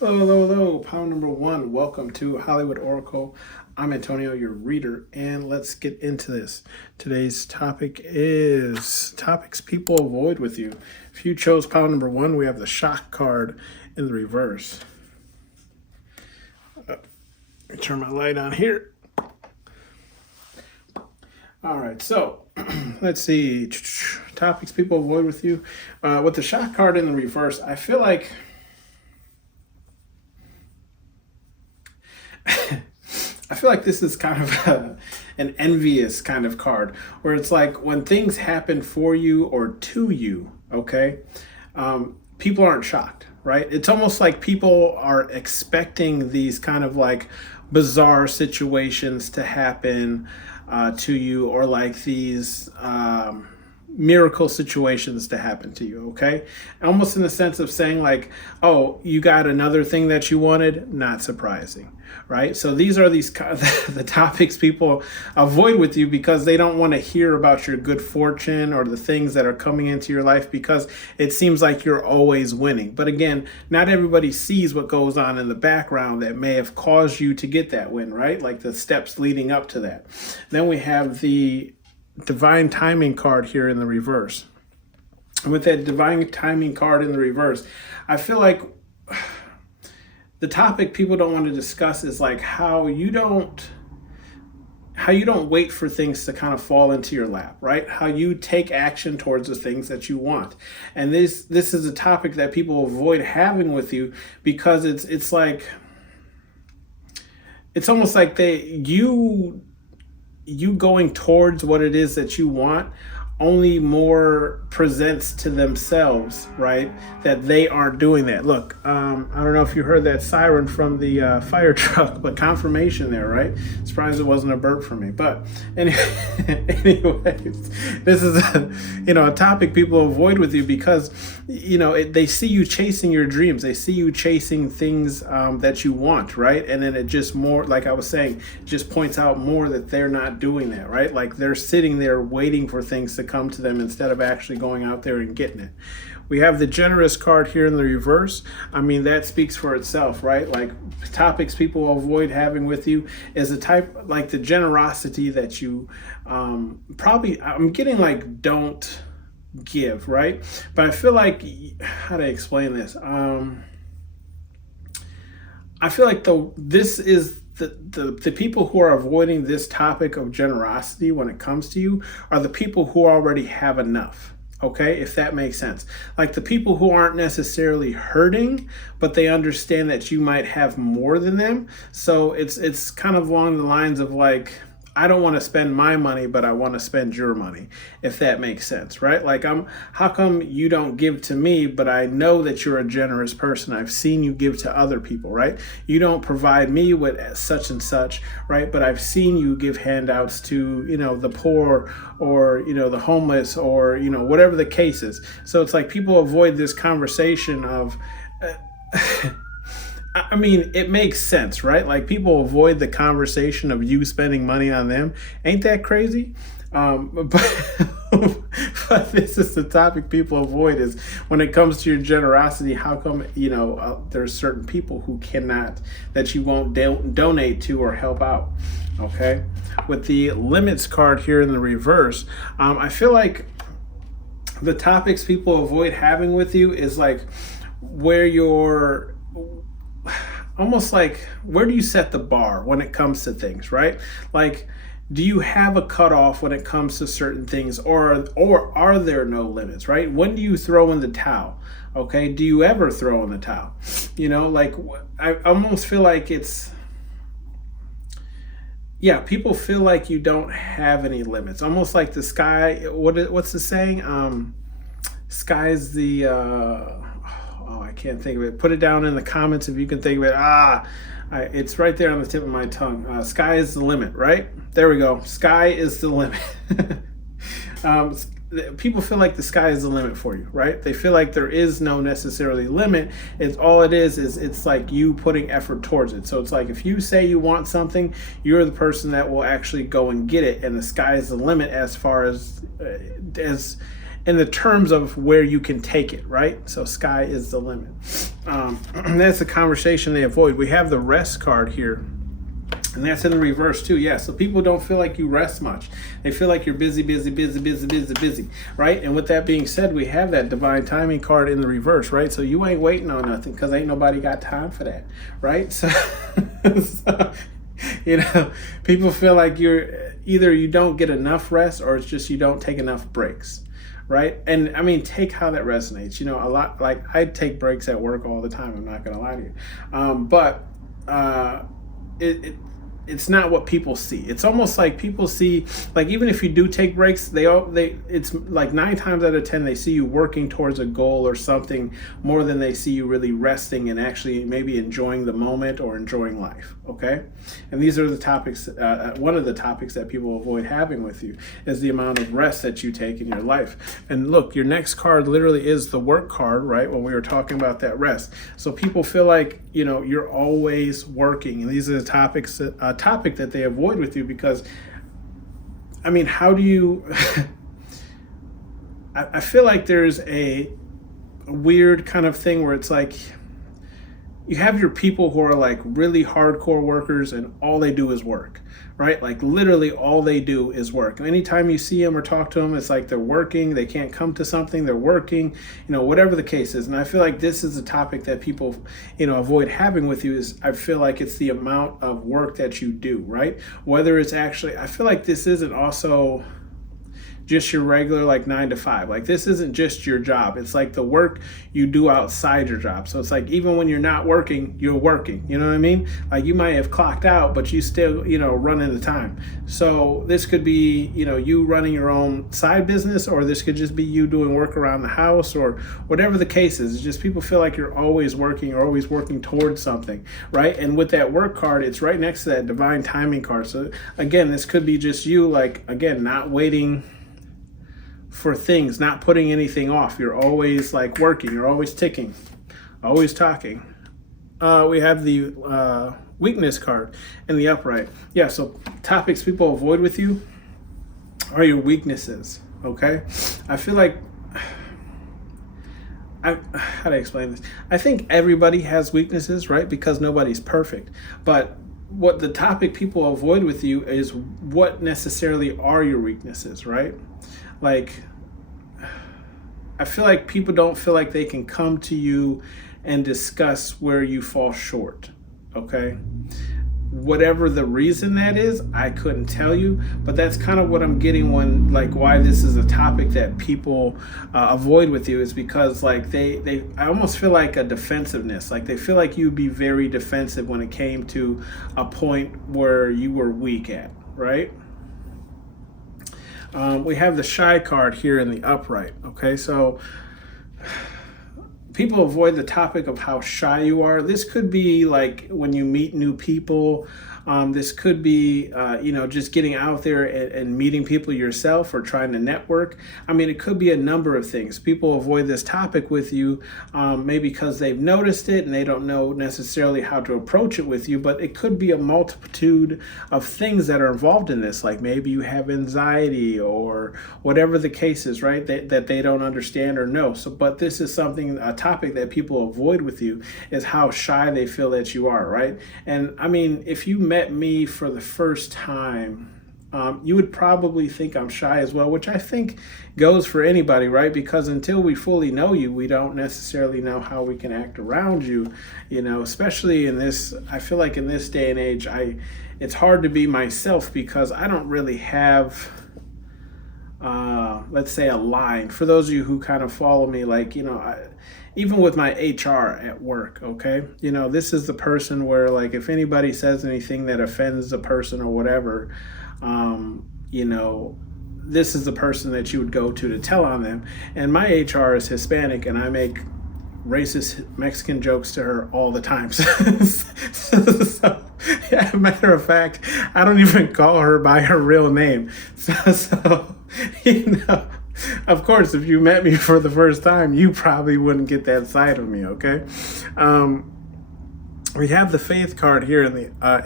Hello, hello, hello. Pound number one. Welcome to Hollywood Oracle. I'm Antonio, your reader, and let's get into this. Today's topic is topics people avoid with you. If you chose pound number one, we have the shock card in the reverse. Let me turn my light on here. All right, so let's see. Topics people avoid with you. With the shock card in the reverse, I feel like this is kind of an envious kind of card where it's like when things happen for you or to you, okay, people aren't shocked, right? It's almost like people are expecting these kind of like bizarre situations to happen to you, or like these miracle situations to happen to you, okay? Almost in the sense of saying like, oh, you got another thing that you wanted, not surprising, right? So these are the topics people avoid with you because they don't want to hear about your good fortune or the things that are coming into your life, because it seems like you're always winning. But again, not everybody sees what goes on in the background that may have caused you to get that win, right? Like the steps leading up to that. Then we have the divine timing card here in the reverse. And with that divine timing card in the reverse, I feel like the topic people don't want to discuss is like how you don't wait for things to kind of fall into your lap, right? How you take action towards the things that you want. And this is a topic that people avoid having with you because it's like, it's almost like you going towards what it is that you want only more presents to themselves, right, that they aren't doing that. Look, I don't know if you heard that siren from the fire truck, but confirmation there, right? Surprised it wasn't a burp for me. But anyways, this is a topic people avoid with you because they see you chasing your dreams, they see you chasing things that you want, right? And then it just more, like I was saying, just points out more that they're not doing that, right? Like they're sitting there waiting for things to come to them instead of actually going out there and getting it. We have the generous card here in the reverse. I mean, that speaks for itself, right? Like topics people avoid having with you is a type like the generosity that you probably, I'm getting like don't give, right? But I feel like, how to explain this? I feel like this is the people who are avoiding this topic of generosity when it comes to you are the people who already have enough. Okay, if that makes sense. Like the people who aren't necessarily hurting, but they understand that you might have more than them. So it's kind of along the lines of like, I don't want to spend my money, but I want to spend your money, if that makes sense, right? Like how come you don't give to me, but I know that you're a generous person. I've seen you give to other people, right? You don't provide me with such and such, right? But I've seen you give handouts to, the poor or, the homeless or, whatever the case is. So it's like people avoid this conversation of, I mean, it makes sense, right? Like people avoid the conversation of you spending money on them. Ain't that crazy? But this is the topic people avoid is when it comes to your generosity, how come, there's certain people who cannot, that you won't donate to or help out. Okay. With the limits card here in the reverse, I feel like the topics people avoid having with you is like where you're, almost like where do you set the bar when it comes to things, right? Like, do you have a cutoff when it comes to certain things, or are there no limits, right? When do you throw in the towel? Okay, do you ever throw in the towel? Like I almost feel like it's, yeah, people feel like you don't have any limits, almost like the sky. What's the saying? Sky's the oh, I can't think of it. Put it down in the comments if you can think of it. It's right there on the tip of my tongue. Sky is the limit, right? There we go. Sky is the limit. People feel like the sky is the limit for you, right? They feel like there is no necessarily limit. It's all it is it's like you putting effort towards it. So it's like if you say you want something, you're the person that will actually go and get it, and the sky is the limit as far as in the terms of where you can take it, right? So sky is the limit. That's the conversation they avoid. We have the rest card here. And that's in the reverse too. Yeah. So people don't feel like you rest much. They feel like you're busy, right? And with that being said, we have that divine timing card in the reverse, right? So you ain't waiting on nothing because ain't nobody got time for that, right? So, so, people feel like you're either you don't get enough rest or it's just you don't take enough breaks. Right. And I mean, take how that resonates, a lot. Like I take breaks at work all the time. I'm not going to lie to you. But it's not what people see. It's almost like people see, like, even if you do take breaks, it's like 9 times out of 10 they see you working towards a goal or something more than they see you really resting and actually maybe enjoying the moment or enjoying life. Okay. And these are the topics. One of the topics that people avoid having with you is the amount of rest that you take in your life. And look, your next card literally is the work card, right? When we were talking about that rest. So people feel like, you're always working. And these are the topic that they avoid with you because, I mean, how do you, I feel like there's a weird kind of thing where it's like, you have your people who are like really hardcore workers and all they do is work, right? Like literally all they do is work. And anytime you see them or talk to them, it's like they're working, they can't come to something, they're working, whatever the case is. And I feel like this is a topic that people, avoid having with you is I feel like it's the amount of work that you do, right? Whether it's actually, I feel like this isn't also just your regular like 9 to 5. Like this isn't just your job. It's like the work you do outside your job. So it's like even when you're not working, you're working. You know what I mean? Like you might have clocked out, but you still, running the time. So this could be, you running your own side business, or this could just be you doing work around the house, or whatever the case is. It's just people feel like you're always working or always working towards something, right? And with that work card, it's right next to that divine timing card. So again, this could be just you, like, again, not waiting for things, not putting anything off. You're always like working, you're always ticking, always talking. We have the weakness card in the upright. Yeah, so topics people avoid with you are your weaknesses, okay? I feel like, how do I explain this? I think everybody has weaknesses, right? Because nobody's perfect. But what the topic people avoid with you is what necessarily are your weaknesses, right? Like, I feel like people don't feel like they can come to you and discuss where you fall short, okay? Whatever the reason that is, I couldn't tell you, but that's kind of what I'm getting when, like, why this is a topic that people avoid with you is because, like, I almost feel like a defensiveness. Like, they feel like you'd be very defensive when it came to a point where you were weak at, right? We have the shy card here in the upright. Okay, so people avoid the topic of how shy you are. This could be like when you meet new people. This could be, just getting out there and meeting people yourself or trying to network. I mean, it could be a number of things. People avoid this topic with you, maybe because they've noticed it and they don't know necessarily how to approach it with you, but it could be a multitude of things that are involved in this. Like maybe you have anxiety or whatever the case is, right? That they don't understand or know. So, but this is a topic that people avoid with you is how shy they feel that you are, right? And I mean, if you met me for the first time, you would probably think I'm shy as well, which I think goes for anybody, right? Because until we fully know you, we don't necessarily know how we can act around you, especially in this, I feel like in this day and age, it's hard to be myself because I don't really have, let's say, a line. For those of you who kind of follow me, like, even with my HR at work, okay? This is the person where, like, if anybody says anything that offends the person or whatever, this is the person that you would go to tell on them. And my HR is Hispanic, and I make racist Mexican jokes to her all the time. So, yeah, matter of fact, I don't even call her by her real name. So of course, if you met me for the first time, you probably wouldn't get that side of me, okay? We have the faith card here in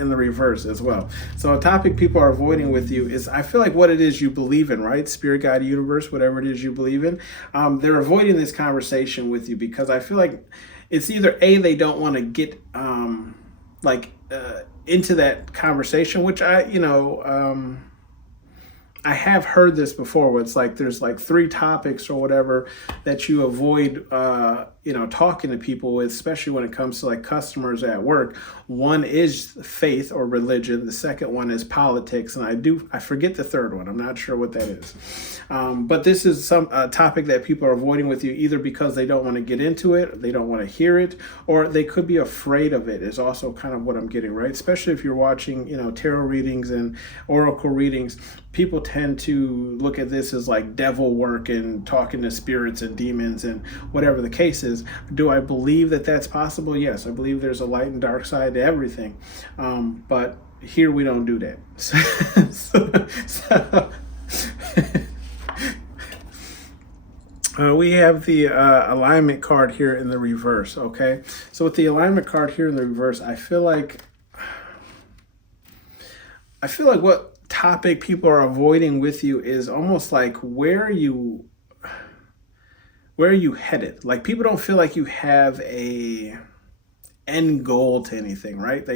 the reverse as well. So a topic people are avoiding with you is, I feel like, what it is you believe in, right? Spirit, God, universe, whatever it is you believe in. They're avoiding this conversation with you because I feel like it's either A, they don't want to get into that conversation, which I have heard this before, where it's like there's like three topics or whatever that you avoid, talking to people with, especially when it comes to like customers at work. One is faith or religion. The second one is politics, and I forget the third one. I'm not sure what that is. But this is some topic that people are avoiding with you, either because they don't want to get into it, they don't want to hear it, or they could be afraid of it. Is also kind of what I'm getting, right? Especially if you're watching, tarot readings and oracle readings. People tend to look at this as like devil work and talking to spirits and demons and whatever the case is. Do I believe that that's possible? Yes, I believe there's a light and dark side to everything. But here we don't do that. We have the alignment card here in the reverse, okay? So with the alignment card here in the reverse, I feel like what topic people are avoiding with you is almost like where are you headed? Like, people don't feel like you have a end goal to anything, right?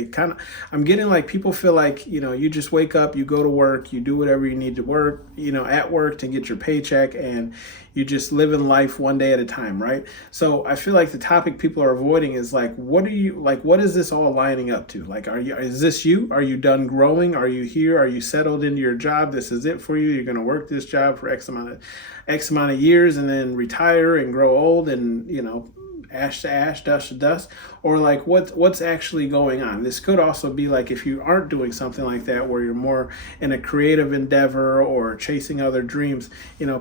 I'm getting like people feel like, you just wake up, you go to work, you do whatever you need to work, at work to get your paycheck, and you just live in life one day at a time, right? So I feel like the topic people are avoiding is like, what is this all lining up to? Like, is this you? Are you done growing? Are you here? Are you settled into your job? This is it for you. You're going to work this job for X amount of years and then retire and grow old and, ash to ash, dust to dust, or like what's actually going on. This could also be like if you aren't doing something like that, where you're more in a creative endeavor or chasing other dreams.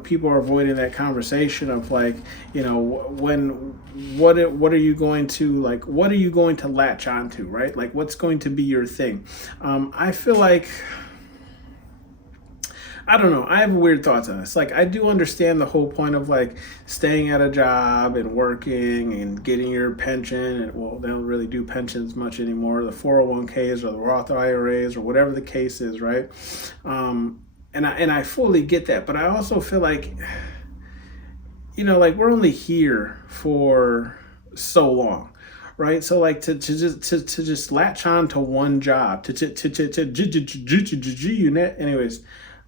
People are avoiding that conversation of like, what are you going to latch onto, right? Like, what's going to be your thing? I feel like, I don't know. I have weird thoughts on this. Like, I do understand the whole point of like staying at a job and working and getting your pension. And well, they don't really do pensions much anymore. The 401ks or the Roth IRAs or whatever the case is, right? And I fully get that. But I also feel like, like we're only here for so long. Right, so like to just latch on to one job, anyways.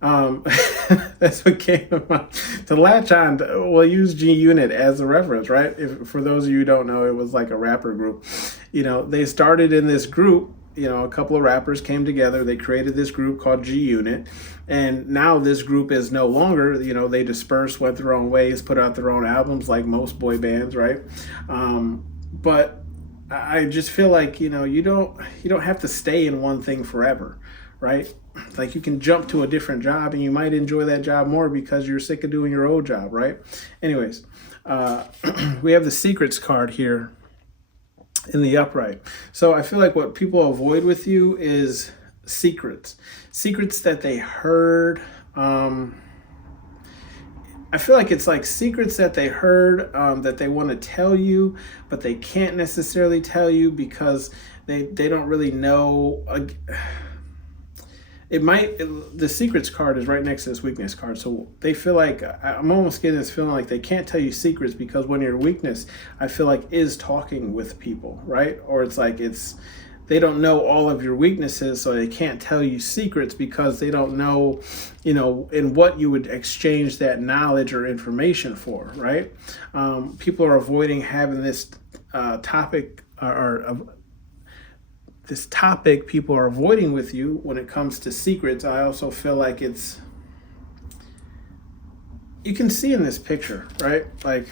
That's what came about. To latch on, we'll use G Unit as a reference, right? For those of you who don't know, it was like a rapper group. They started in this group. A couple of rappers came together. They created this group called G Unit, and now this group is no longer. They dispersed, went their own ways, put out their own albums, like most boy bands, right? But I just feel like you don't have to stay in one thing forever, right? Like, you can jump to a different job and you might enjoy that job more because you're sick of doing your old job, right? Anyways, we have the secrets card here in the upright. So I feel like what people avoid with you is secrets that they heard. I feel like it's like secrets that they heard, that they want to tell you, but they can't necessarily tell you because they don't really know. The secrets card is right next to this weakness card. So they feel like, I'm almost getting this feeling like they can't tell you secrets because when your weakness, I feel like, is talking with people, right? Or it's like they don't know all of your weaknesses, so they can't tell you secrets because they don't know, in what you would exchange that knowledge or information for, right? People are avoiding having this topic this topic people are avoiding with you when it comes to secrets. I also feel like you can see in this picture, right? Like,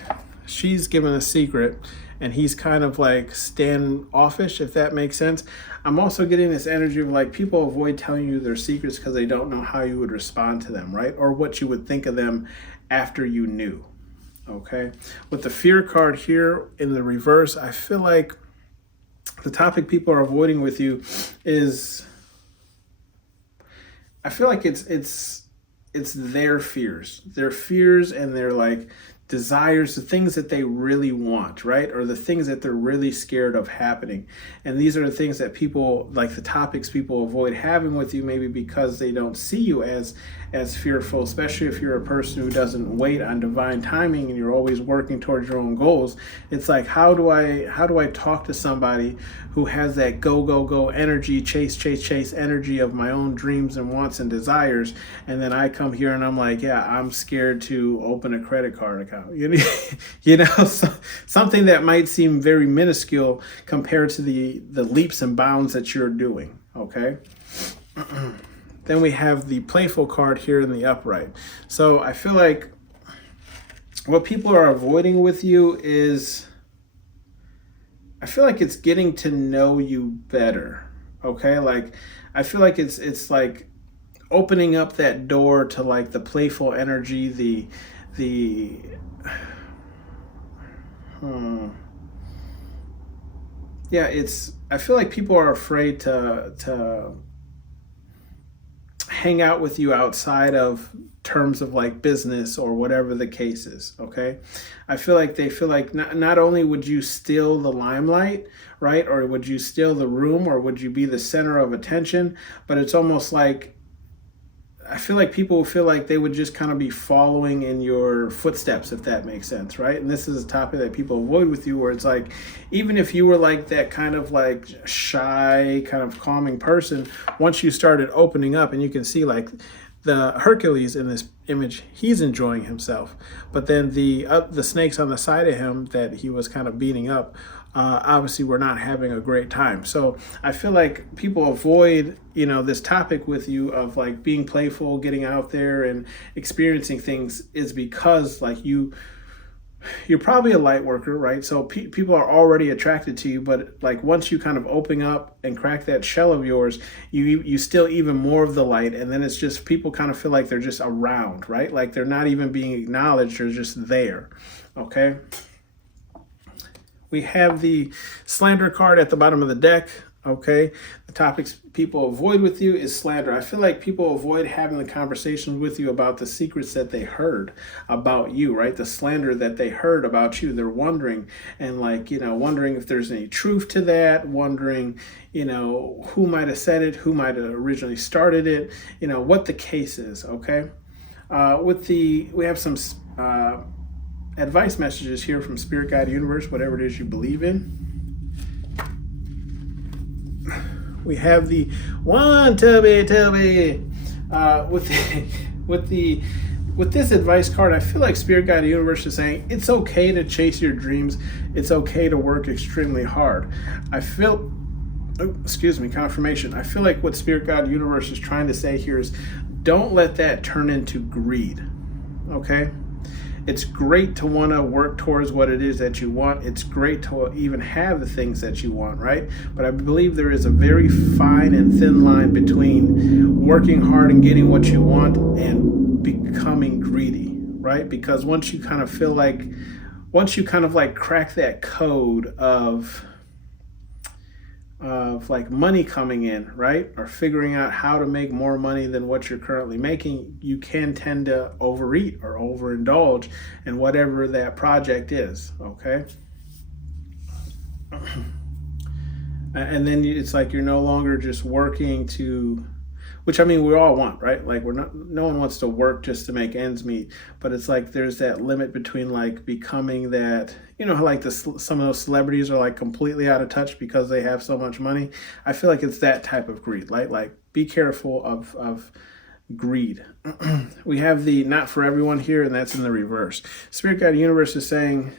she's given a secret and he's kind of like standoffish, if that makes sense. I'm also getting this energy of like people avoid telling you their secrets because they don't know how you would respond to them, right? Or what you would think of them after you knew, okay? With the fear card here in the reverse, I feel like the topic people are avoiding with you is, I feel like it's their fears, and they're like desires, the things that they really want, right? Or the things that they're really scared of happening. And these are the things that people, like the topics people avoid having with you, maybe because they don't see you as fearful, especially if you're a person who doesn't wait on divine timing and you're always working towards your own goals. It's like, how do I talk to somebody who has that go energy, chase energy of my own dreams and wants and desires, and then I come here and I'm like, yeah, I'm scared to open a credit card account. Something that might seem very minuscule compared to the leaps and bounds that you're doing. Okay. Then we have the playful card here in the upright. So I feel like what people are avoiding with you is, I feel like it's getting to know you better. Okay. Like, I feel like it's like opening up that door to like the playful energy, I feel like people are afraid to hang out with you outside of terms of like business or whatever the case is. Okay. I feel like they feel like not only would you steal the limelight, right? Or would you steal the room, or would you be the center of attention? But it's almost like, I feel like people feel like they would just kind of be following in your footsteps, if that makes sense, right? And this is a topic that people avoid with you, where it's like, even if you were like that kind of like shy, kind of calming person, once you started opening up, and you can see like the Hercules in this image, he's enjoying himself, but then the snakes on the side of him that he was kind of beating up, obviously we're not having a great time. So I feel like people avoid, this topic with you of like being playful, getting out there and experiencing things, is because like you're probably a light worker, right? So people are already attracted to you, but like once you kind of open up and crack that shell of yours, you still even more of the light, and then it's just people kind of feel like they're just around, right? Like they're not even being acknowledged, they're just there. Okay. We have the slander card at the bottom of the deck. Okay. The topics people avoid with you is slander. I feel like people avoid having the conversations with you about the secrets that they heard about you, right? The slander that they heard about you. They're wondering, and like, wondering if there's any truth to that, wondering, who might have said it, who might have originally started it, what the case is. Okay. We have some, advice messages here from Spirit Guide Universe, whatever it is you believe in. We have the one Tubby. With this advice card, I feel like Spirit Guide Universe is saying it's okay to chase your dreams. It's okay to work extremely hard. Confirmation. I feel like what Spirit Guide Universe is trying to say here is, don't let that turn into greed. Okay. It's great to want to work towards what it is that you want. It's great to even have the things that you want, right? But I believe there is a very fine and thin line between working hard and getting what you want and becoming greedy, right? Because once you kind of crack that code of like money coming in, right? Or figuring out how to make more money than what you're currently making, you can tend to overeat or overindulge in whatever that project is. Okay. And then it's like you're no longer just working to, which I mean, we all want, right? Like no one wants to work just to make ends meet, but it's like there's that limit between like becoming that, like some of those celebrities are like completely out of touch because they have so much money. I feel like it's that type of greed, right? Like be careful of greed. We have the not for everyone here, and that's in the reverse. Spirit Guide Universe is saying,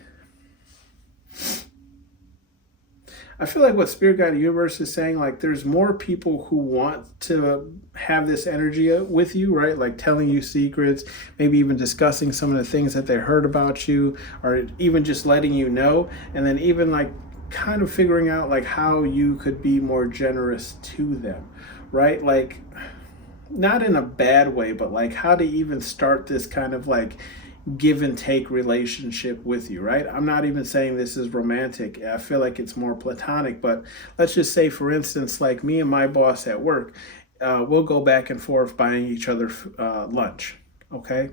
I feel like what Spirit Guide Universe is saying, like there's more people who want to have this energy with you, right? Like telling you secrets, maybe even discussing some of the things that they heard about you, or even just letting you know. And then even like kind of figuring out like how you could be more generous to them, right? Like not in a bad way, but like how to even start this kind of like give and take relationship with you, right? I'm not even saying this is romantic. I feel like it's more platonic, but let's just say, for instance, like me and my boss at work, we'll go back and forth buying each other lunch. Okay.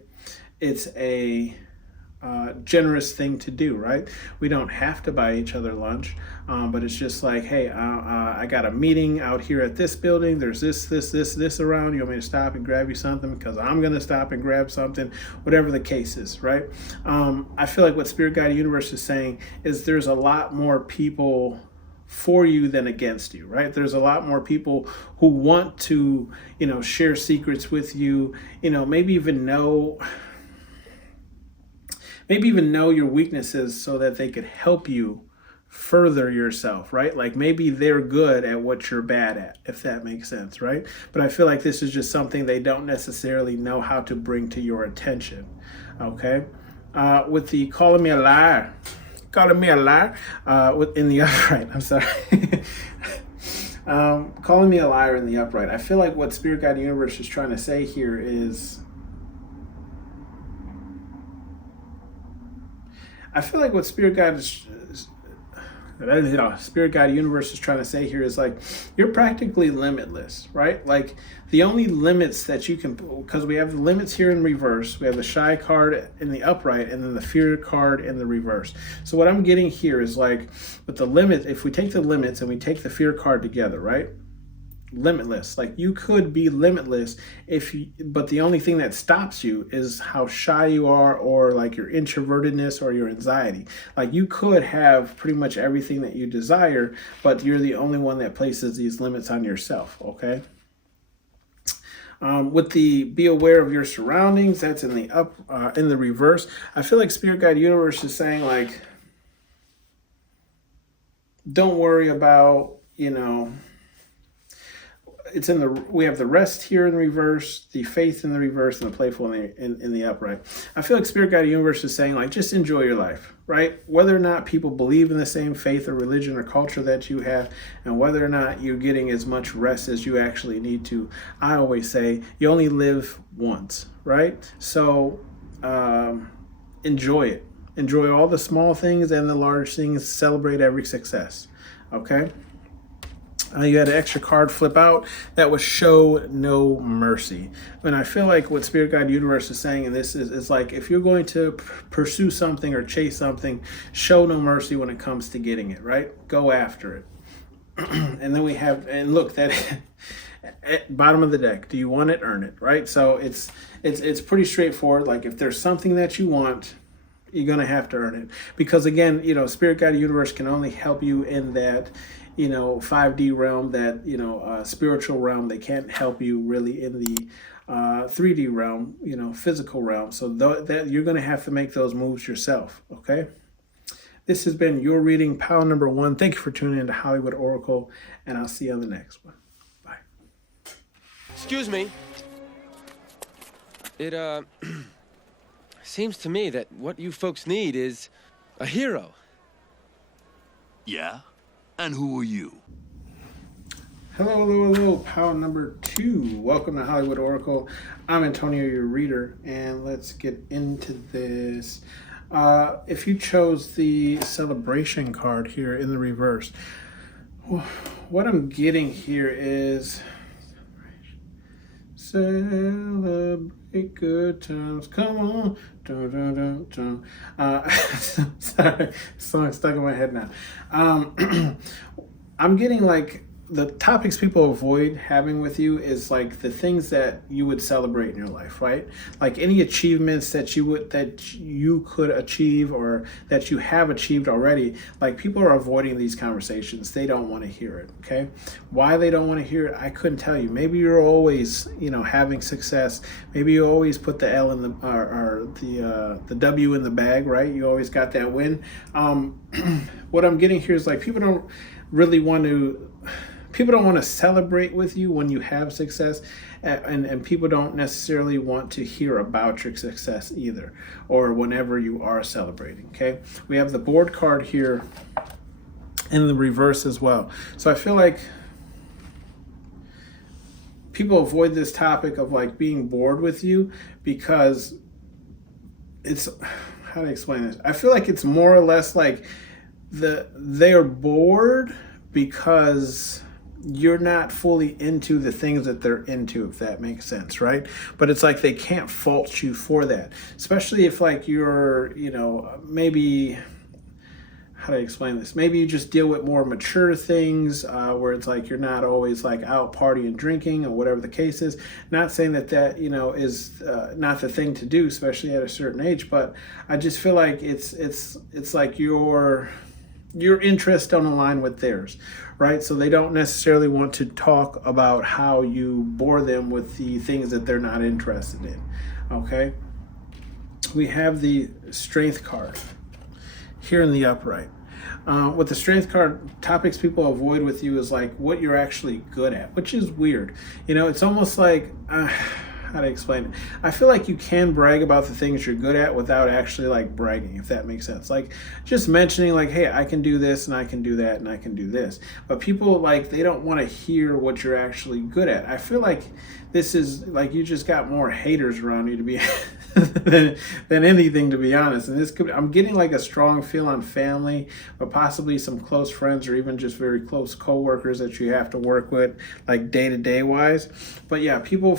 It's a generous thing to do, right? We don't have to buy each other lunch, but it's just like, hey, I got a meeting out here at this building. There's this around. You want me to stop and grab you something? Because I'm going to stop and grab something, whatever the case is, right? I feel like what Spirit Guide Universe is saying is there's a lot more people for you than against you, right? There's a lot more people who want to, share secrets with you, maybe even know your weaknesses so that they could help you further yourself, right? Like maybe they're good at what you're bad at, if that makes sense, right? But I feel like this is just something they don't necessarily know how to bring to your attention, okay? With the calling me a liar in the upright, I'm sorry. Calling me a liar in the upright. I feel like what Spirit Guide Universe is trying to say here is, I feel like what Spirit Guide Universe is trying to say here is like, you're practically limitless, right? Like the only limits that you can, because we have the limits here in reverse, we have the shy card in the upright, and then the fear card in the reverse. So what I'm getting here is like, with the limit, if we take the limits and we take the fear card together, right? Limitless. Like you could be limitless but the only thing that stops you is how shy you are, or like your introvertedness or your anxiety. Like you could have pretty much everything that you desire, but you're the only one that places these limits on yourself, okay? With the be aware of your surroundings, that's in the reverse. I feel like Spirit Guide Universe is saying like, don't worry about, we have the rest here in reverse, the faith in the reverse, and the playful in the upright. I feel like Spirit Guide Universe is saying like, just enjoy your life, right? Whether or not people believe in the same faith or religion or culture that you have, and whether or not you're getting as much rest as you actually need to, I always say you only live once, right? So enjoy it. Enjoy all the small things and the large things. Celebrate every success, okay? You had an extra card flip out that was show no mercy. And I feel like what Spirit Guide Universe is saying in this is like, if you're going to pursue something or chase something, show no mercy when it comes to getting it, right? Go after it. And then we have, and look, that at bottom of the deck, do you want it, earn it, right? So it's pretty straightforward. Like if there's something that you want, you're going to have to earn it. Because again, Spirit Guide Universe can only help you in that 5D realm, that spiritual realm. They can't help you really in the 3D realm, physical realm. So that you're going to have to make those moves yourself, okay? This has been your reading, pile number 1. Thank you for tuning in to Hollywood Oracle, and I'll see you on the next one. Bye. Excuse me. It seems to me that what you folks need is a hero. Yeah? And who are you? Hello, pile number 2. Welcome to Hollywood Oracle. I'm Antonio, your reader, and let's get into this. If you chose the celebration card here in the reverse, what I'm getting here is celebrate good times. Come on. Dun, dun, dun, dun. Sorry, song's stuck in my head now. I'm getting like the topics people avoid having with you is like the things that you would celebrate in your life, right? Like any achievements that you could achieve or that you have achieved already. Like people are avoiding these conversations. They don't want to hear it. Okay, why they don't want to hear it, I couldn't tell you. Maybe you're always having success. Maybe you always put the L in the W in the bag, right? You always got that win. What I'm getting here is like people don't want to celebrate with you when you have success, and people don't necessarily want to hear about your success either, or whenever you are celebrating, okay? We have the board card here in the reverse as well. So I feel like people avoid this topic of like being bored with you because it's, how to explain this? I feel like it's more or less like they're bored because you're not fully into the things that they're into, if that makes sense, right? But it's like they can't fault you for that, especially if like you're, maybe, how do I explain this? Maybe you just deal with more mature things, where it's like you're not always like out partying, drinking, or whatever the case is. Not saying that is not the thing to do, especially at a certain age. But I just feel like it's like your interests don't align with theirs, right? So they don't necessarily want to talk about how you bore them with the things that they're not interested in. Okay, we have the Strength card here in the upright. With the Strength card, topics people avoid with you is like what you're actually good at, which is weird. It's almost like, how to explain it? I feel like you can brag about the things you're good at without actually like bragging, if that makes sense. Like just mentioning like, hey, I can do this and I can do that and I can do this. But people like, they don't want to hear what you're actually good at. I feel like this is like you just got more haters around you to be than anything, to be honest. And I'm getting like a strong feel on family, but possibly some close friends or even just very close coworkers that you have to work with, like day to day wise. But yeah, people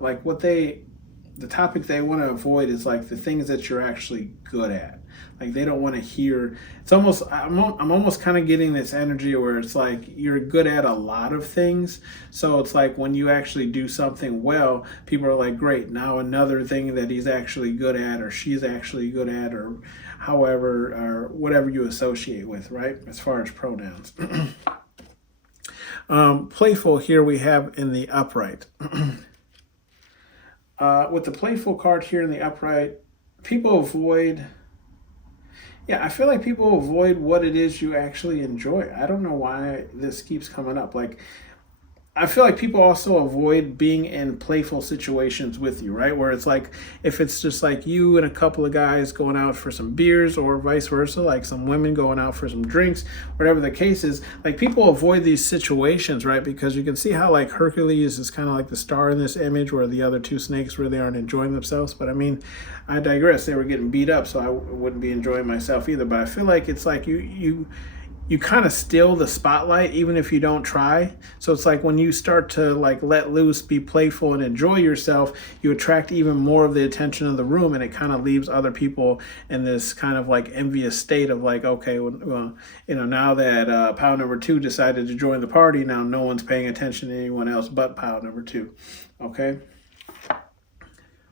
like the topic they want to avoid is like the things that you're actually good at. Like they don't want to hear. It's almost I'm almost kind of getting this energy where it's like you're good at a lot of things. So it's like when you actually do something well, people are like, great, now another thing that he's actually good at or she's actually good at, or however, or whatever you associate with, right? As far as pronouns. Playful here we have in the upright. With the playful card here in the upright, people avoid. Yeah, I feel like people avoid what it is you actually enjoy. I don't know why this keeps coming up. Like, I feel like people also avoid being in playful situations with you, right? Where it's like, if it's just like you and a couple of guys going out for some beers or vice versa, like some women going out for some drinks, whatever the case is, like people avoid these situations, right? Because you can see how like Hercules is kind of like the star in this image where the other two snakes really aren't enjoying themselves. But I mean, I digress. They were getting beat up, so I wouldn't be enjoying myself either. But I feel like it's like you kind of steal the spotlight even if you don't try. So it's like when you start to like let loose, be playful and enjoy yourself, you attract even more of the attention of the room, and it kind of leaves other people in this kind of like envious state of like, okay, well, now that pile number 2 decided to join the party, now no one's paying attention to anyone else but pile number 2. Okay.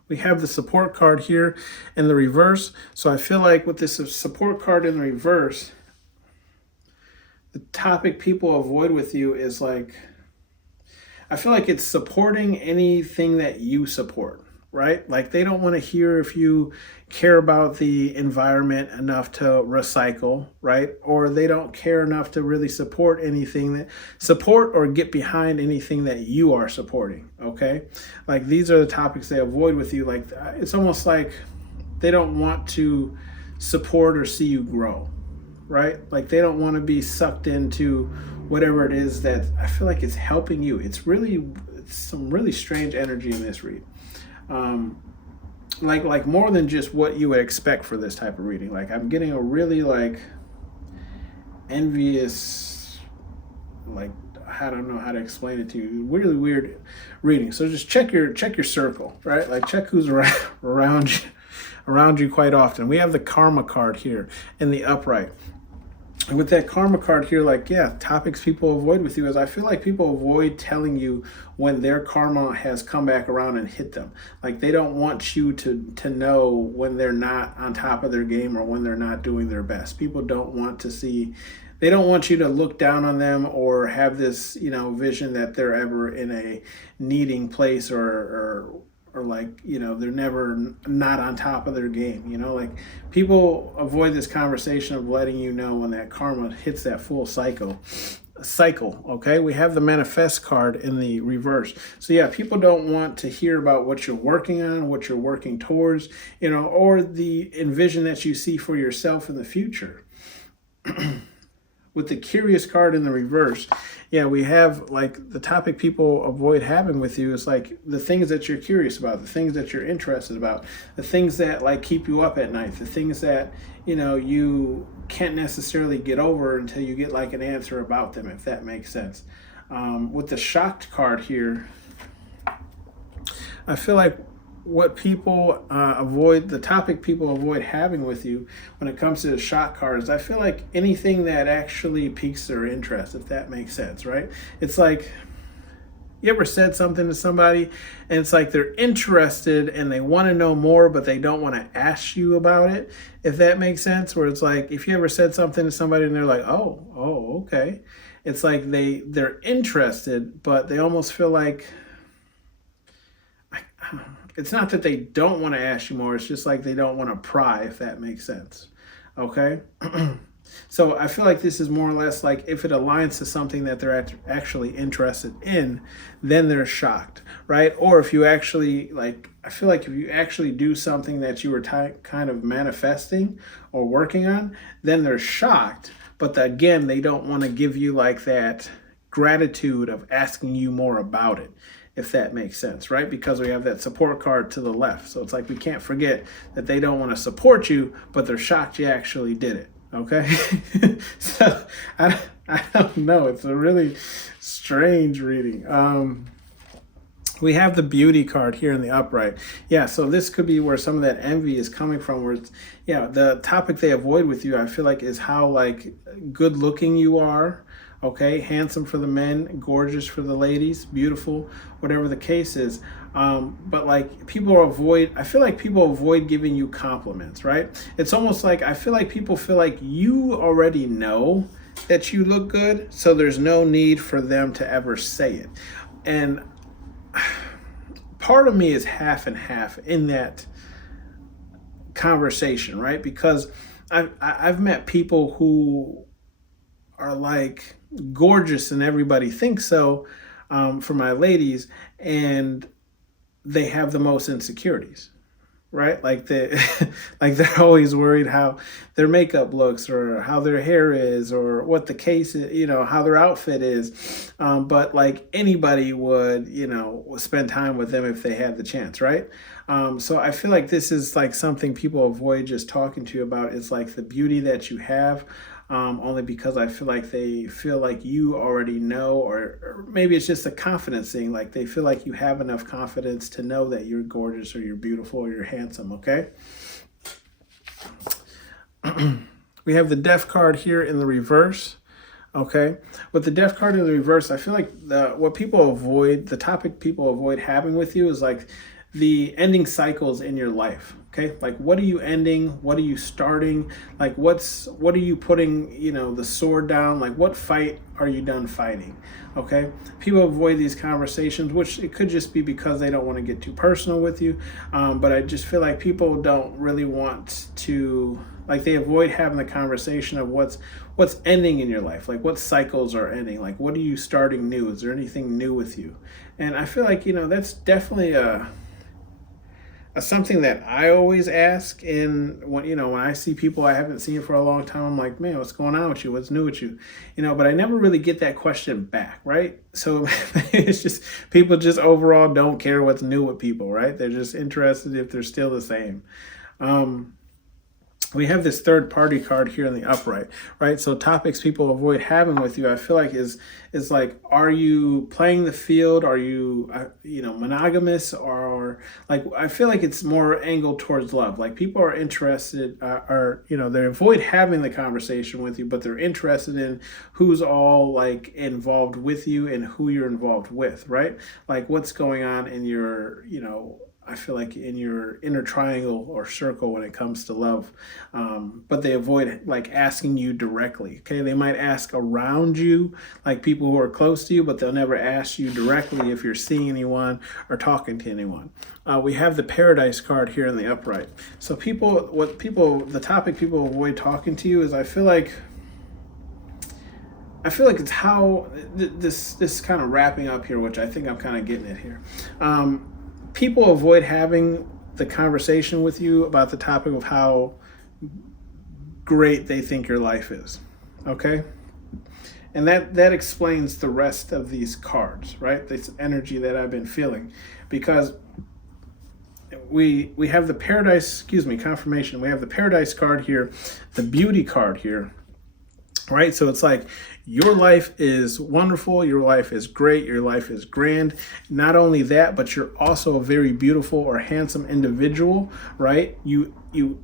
We have the support card here in the reverse. So I feel like with this support card in the reverse, the topic people avoid with you is like, I feel like it's supporting anything that you support, right? Like they don't want to hear if you care about the environment enough to recycle, right? Or they don't care enough to really support or get behind anything that you are supporting, okay? Like these are the topics they avoid with you. Like it's almost like they don't want to support or see you grow, right? Like they don't want to be sucked into whatever it is that I feel like it's helping you. It's some really strange energy in this read. Like more than just what you would expect for this type of reading. Like I'm getting a really like envious, like I don't know how to explain it to you. Really weird reading. So just check your circle, right? Like check who's around you quite often. We have the karma card here in the upright. And with that karma card here, like, yeah, topics people avoid with you is I feel like people avoid telling you when their karma has come back around and hit them. Like they don't want you to know when they're not on top of their game or when they're not doing their best. People don't want to see, they don't want you to look down on them or have this, vision that they're ever in a needing place or like, they're never not on top of their game. Like people avoid this conversation of letting you know when that karma hits that full cycle. Okay, we have the manifest card in the reverse. So yeah, people don't want to hear about what you're working on, what you're working towards, or the envision that you see for yourself in the future. With the curious card in the reverse, yeah, we have like the topic people avoid having with you is like the things that you're curious about, the things that you're interested about, the things that like keep you up at night, the things that, you can't necessarily get over until you get like an answer about them, if that makes sense. With the shocked card here, I feel like what people avoid, the topic people avoid having with you when it comes to the shock cards, I feel like anything that actually piques their interest, if that makes sense, right? It's like, you ever said something to somebody and it's like they're interested and they want to know more, but they don't want to ask you about it, if that makes sense? Where it's like, if you ever said something to somebody and they're like, oh, okay. It's like they're interested, but they almost feel like, it's not that they don't want to ask you more, it's just like they don't want to pry, if that makes sense. Okay? So I feel like this is more or less like if it aligns to something that they're actually interested in, then they're shocked, right? Or if you actually, like, I feel like if you actually do something that you were kind of manifesting or working on, then they're shocked. But again, they don't want to give you like that gratitude of asking you more about it, if that makes sense, right? Because we have that support card to the left. So it's like we can't forget that they don't want to support you, but they're shocked you actually did it. Okay? So I don't know. It's a really strange reading. We have the beauty card here in the upright. Yeah, so this could be where some of that envy is coming from, where it's, yeah, the topic they avoid with you, I feel like, is how like good looking you are. Okay, handsome for the men, gorgeous for the ladies, beautiful, whatever the case is. But like I feel like people avoid giving you compliments, right? It's almost like, I feel like people feel like you already know that you look good, so there's no need for them to ever say it. And part of me is half and half in that conversation, right? Because I've met people who are like gorgeous and everybody thinks so, for my ladies, and they have the most insecurities, right? Like like they're always worried how their makeup looks or how their hair is or what the case is, how their outfit is. But like anybody would, spend time with them if they had the chance, right? So I feel like this is like something people avoid just talking to you about. It's like the beauty that you have. Only because I feel like they feel like you already know, or maybe it's just a confidence thing. Like they feel like you have enough confidence to know that you're gorgeous or you're beautiful or you're handsome, okay? We have the Death card here in the reverse, okay? With the Death card in the reverse, I feel like the topic people avoid having with you is like the ending cycles in your life. Okay, like what are you ending? What are you starting? Like what are you putting, the sword down? Like what fight are you done fighting? Okay, people avoid these conversations, which it could just be because they don't want to get too personal with you. But I just feel like people don't really want to, like they avoid having the conversation of what's ending in your life, like what cycles are ending, like what are you starting new? Is there anything new with you? And I feel like, that's definitely something that I always ask, and when I see people I haven't seen for a long time, I'm like, man, what's going on with you? What's new with you? But I never really get that question back, right? So it's just people just overall don't care what's new with people, right? They're just interested if they're still the same. We have this third party card here in the upright, right? So topics people avoid having with you, I feel like is like, are you playing the field? Are you, monogamous? Or like, I feel like it's more angled towards love. Like people are interested, they avoid having the conversation with you, but they're interested in who's all like involved with you and who you're involved with, right? Like what's going on in your, I feel like in your inner triangle or circle when it comes to love. But they avoid like asking you directly. Okay, they might ask around you, like people who are close to you, but they'll never ask you directly if you're seeing anyone or talking to anyone. We have the Paradise card here in the upright. So the topic people avoid talking to you is, I feel like it's how this kind of wrapping up here, which I think I'm kind of getting at here. People avoid having the conversation with you about the topic of how great they think your life is, okay? And that explains the rest of these cards, right? This energy that I've been feeling, because we have the Paradise, confirmation. We have the Paradise card here, the Beauty card here, right? So it's like your life is wonderful, your life is great, your life is grand. Not only that, but you're also a very beautiful or handsome individual, right? You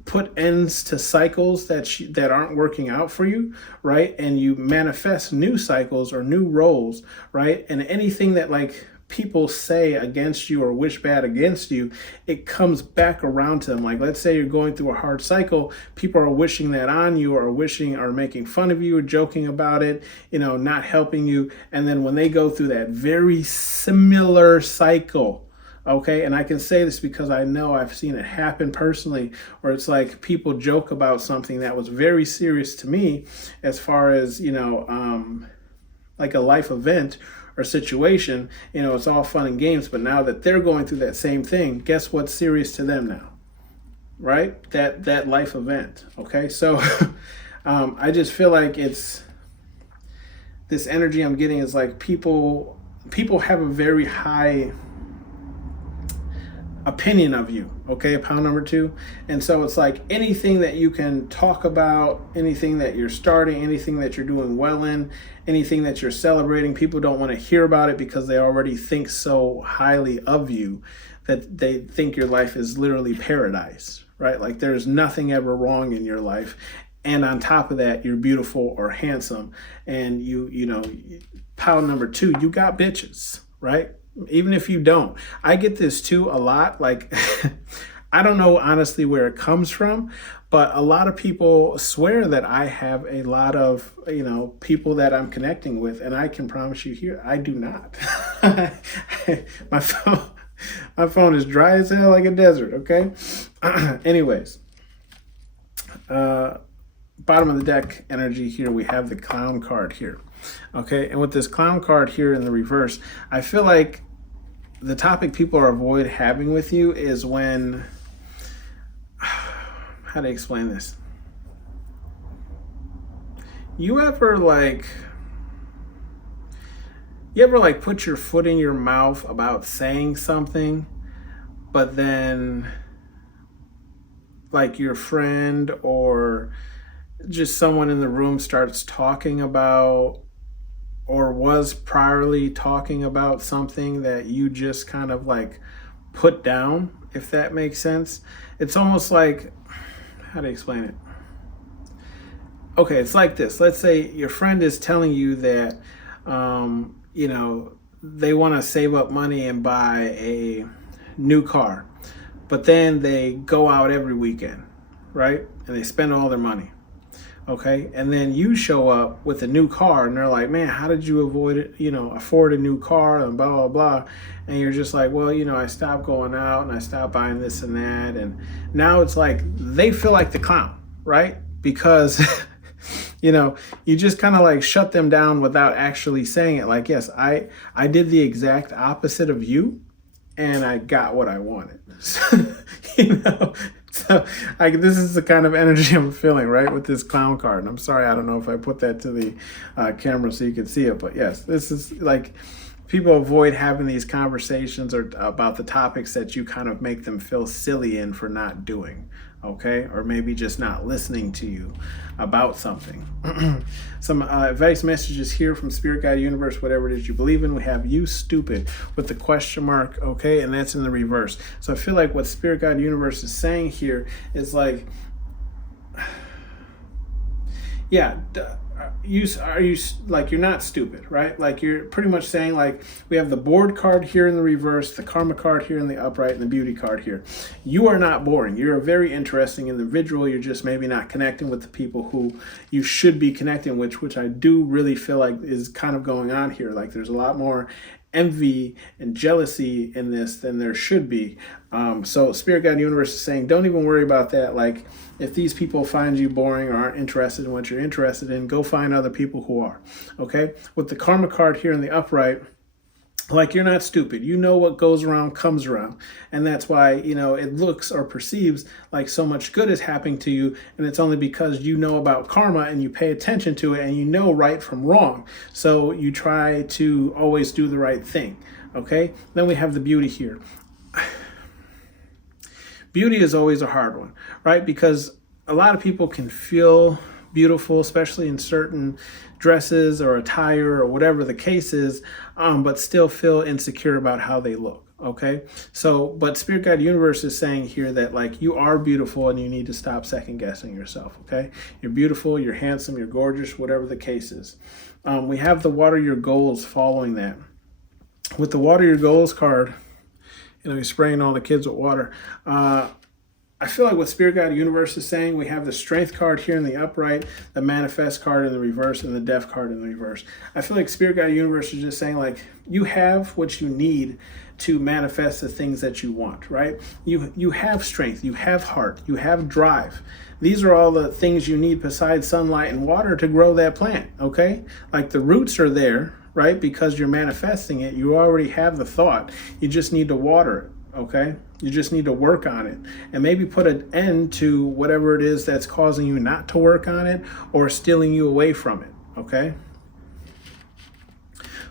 put ends to cycles that aren't working out for you, right? And you manifest new cycles or new roles, right? And anything that like people say against you or wish bad against you, it comes back around to them. Like, let's say you're going through a hard cycle, people are wishing that on you, or wishing or making fun of you or joking about it, not helping you. And then when they go through that very similar cycle, okay, and I can say this because I know I've seen it happen personally, where it's like people joke about something that was very serious to me, as far as like a life event or situation. It's all fun and games, but now that they're going through that same thing, guess what's serious to them now, right? That life event. Okay, so I just feel like it's this energy I'm getting is like people have a very high opinion of you, okay, pound number 2. And so it's like anything that you can talk about, anything that you're starting, anything that you're doing well in, anything that you're celebrating, people don't want to hear about it because they already think so highly of you that they think your life is literally paradise, right? Like there's nothing ever wrong in your life. And on top of that, you're beautiful or handsome. And pound number 2, you got bitches, right? Even if you don't. I get this too a lot. Like, I don't know honestly where it comes from, but a lot of people swear that I have a lot of, people that I'm connecting with. And I can promise you here, I do not. My phone is dry as hell, like a desert. Okay. Anyways, bottom of the deck energy here, we have the clown card here. Okay. And with this clown card here in the reverse, I feel like the topic people are avoid having with you is when, how to explain this? You ever put your foot in your mouth about saying something, but then like your friend or just someone in the room starts talking about, or was priorly talking about something that you just kind of like put down, if that makes sense? It's almost like, how to explain it? Okay, it's like this. Let's say your friend is telling you that, they want to save up money and buy a new car, but then they go out every weekend, right? And they spend all their money. Okay, and then you show up with a new car and they're like, man, how did you afford a new car and blah, blah, blah. And you're just like, well, I stopped going out and I stopped buying this and that. And now it's like they feel like the clown, right? Because, you just kind of like shut them down without actually saying it. Like, yes, I did the exact opposite of you and I got what I wanted. So this is the kind of energy I'm feeling, right, with this clown card. And I'm sorry, I don't know if I put that to the camera so you can see it. But yes, this is like people avoid having these conversations or about the topics that you kind of make them feel silly in for not doing. Okay, or maybe just not listening to you about something. Some advice messages here from Spirit Guide Universe, whatever it is you believe in. We have you stupid with the question mark, okay, and that's in the reverse. So I feel like what Spirit Guide Universe is saying here is like, yeah, you're not stupid, right? Like you're pretty much saying, like, we have the bored card here in the reverse, the karma card here in the upright, and the beauty card here. You are not boring. You're a very interesting individual. You're just maybe not connecting with the people who you should be connecting with, which I do really feel like is kind of going on here. Like there's a lot more envy and jealousy in this than there should be. So Spirit Guide Universe is saying, don't even worry about that. Like, if these people find you boring or aren't interested in what you're interested in, go find other people who are. Okay? With the karma card here in the upright, like, you're not stupid. You know what goes around comes around. And that's why, it looks or perceives like so much good is happening to you. And it's only because you know about karma and you pay attention to it and you know right from wrong. So you try to always do the right thing. Okay? Then we have the beauty here. Beauty is always a hard one, right? Because a lot of people can feel beautiful, especially in certain dresses or attire or whatever the case is, but still feel insecure about how they look. Okay, so but Spirit Guide Universe is saying here that like you are beautiful and you need to stop second guessing yourself. Okay, you're beautiful, you're handsome, you're gorgeous, whatever the case is. We have the water your goals following that. With the water your goals card, you're spraying all the kids with water. I feel like what Spirit Guide Universe is saying, we have the Strength card here in the upright, the Manifest card in the reverse, and the Death card in the reverse. I feel like Spirit Guide Universe is just saying, like, you have what you need to manifest the things that you want, right? You have strength, you have heart, you have drive. These are all the things you need besides sunlight and water to grow that plant, okay? Like the roots are there, right? Because you're manifesting it. You already have the thought. You just need to water it. Okay, you just need to work on it and maybe put an end to whatever it is that's causing you not to work on it or stealing you away from it. Okay,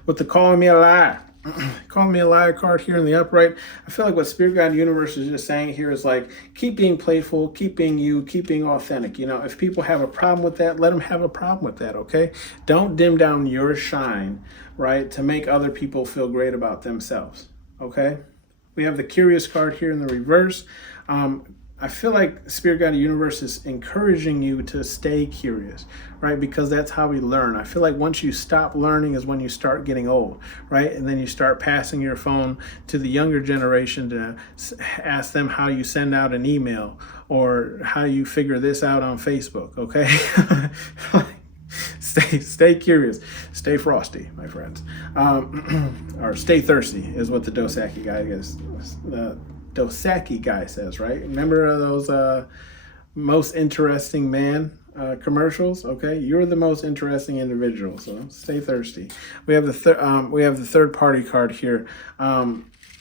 with the calling me a liar, calling me a liar card here in the upright, I feel like what Spirit Guide Universe is just saying here is like, keep being playful, keep being you, keep being authentic. If people have a problem with that, let them have a problem with that. Okay, don't dim down your shine, right, to make other people feel great about themselves. Okay. We have the Curious card here in the reverse. I feel like Spirit Guide Universe is encouraging you to stay curious, right? Because that's how we learn. I feel like once you stop learning is when you start getting old, right? And then you start passing your phone to the younger generation to ask them how you send out an email or how you figure this out on Facebook, okay? Stay curious, stay frosty, my friends, or stay thirsty is what the Dosaki guy is. The Dosaki guy says, right? Remember those most interesting man commercials? Okay, you're the most interesting individual, so stay thirsty. We have the third party card here.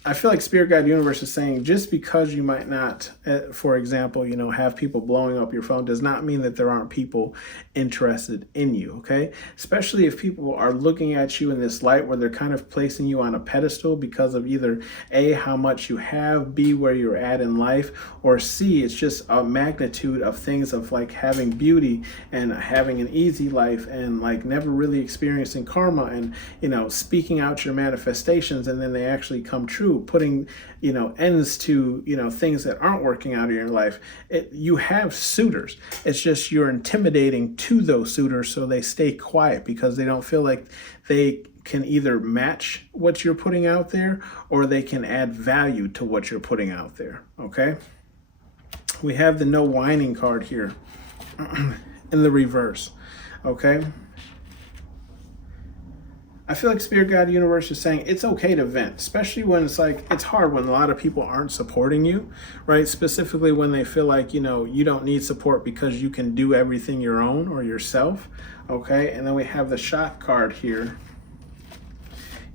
I feel like Spirit Guide Universe is saying just because you might not, for example, have people blowing up your phone does not mean that there aren't people interested in you, okay? Especially if people are looking at you in this light where they're kind of placing you on a pedestal because of either A, how much you have, B, where you're at in life, or C, it's just a magnitude of things of like having beauty and having an easy life and like never really experiencing karma and, speaking out your manifestations and then they actually come true, putting ends to things that aren't working out in your life. You have suitors, it's just you're intimidating to those suitors so they stay quiet because they don't feel like they can either match what you're putting out there or they can add value to what you're putting out there. Okay, we have the no whining card here in the reverse. Okay, I feel like Spirit Guide Universe is saying it's okay to vent, especially when it's hard when a lot of people aren't supporting you, right? Specifically when they feel like, you don't need support because you can do everything your own or yourself, okay? And then we have the shot card here.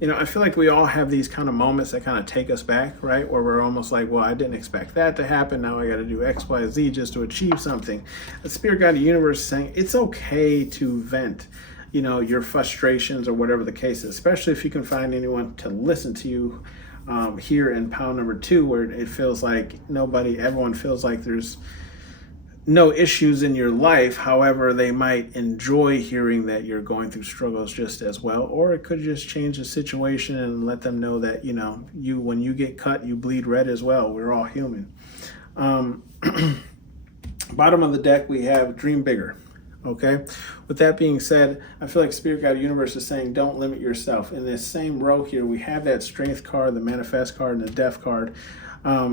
I feel like we all have these kind of moments that kind of take us back, right? Where we're almost like, well, I didn't expect that to happen. Now I got to do X, Y, Z just to achieve something. The Spirit Guide Universe is saying it's okay to vent your frustrations or whatever the case is, especially if you can find anyone to listen to you here in pound number 2, where it feels like everyone feels like there's no issues in your life. However, they might enjoy hearing that you're going through struggles just as well, or it could just change the situation and let them know that, when you get cut, you bleed red as well. We're all human. Bottom of the deck, we have Dream Bigger. Okay, with that being said, I feel like Spirit Guide Universe is saying don't limit yourself. In this same row here, we have that Strength card, the Manifest card, and the Death card.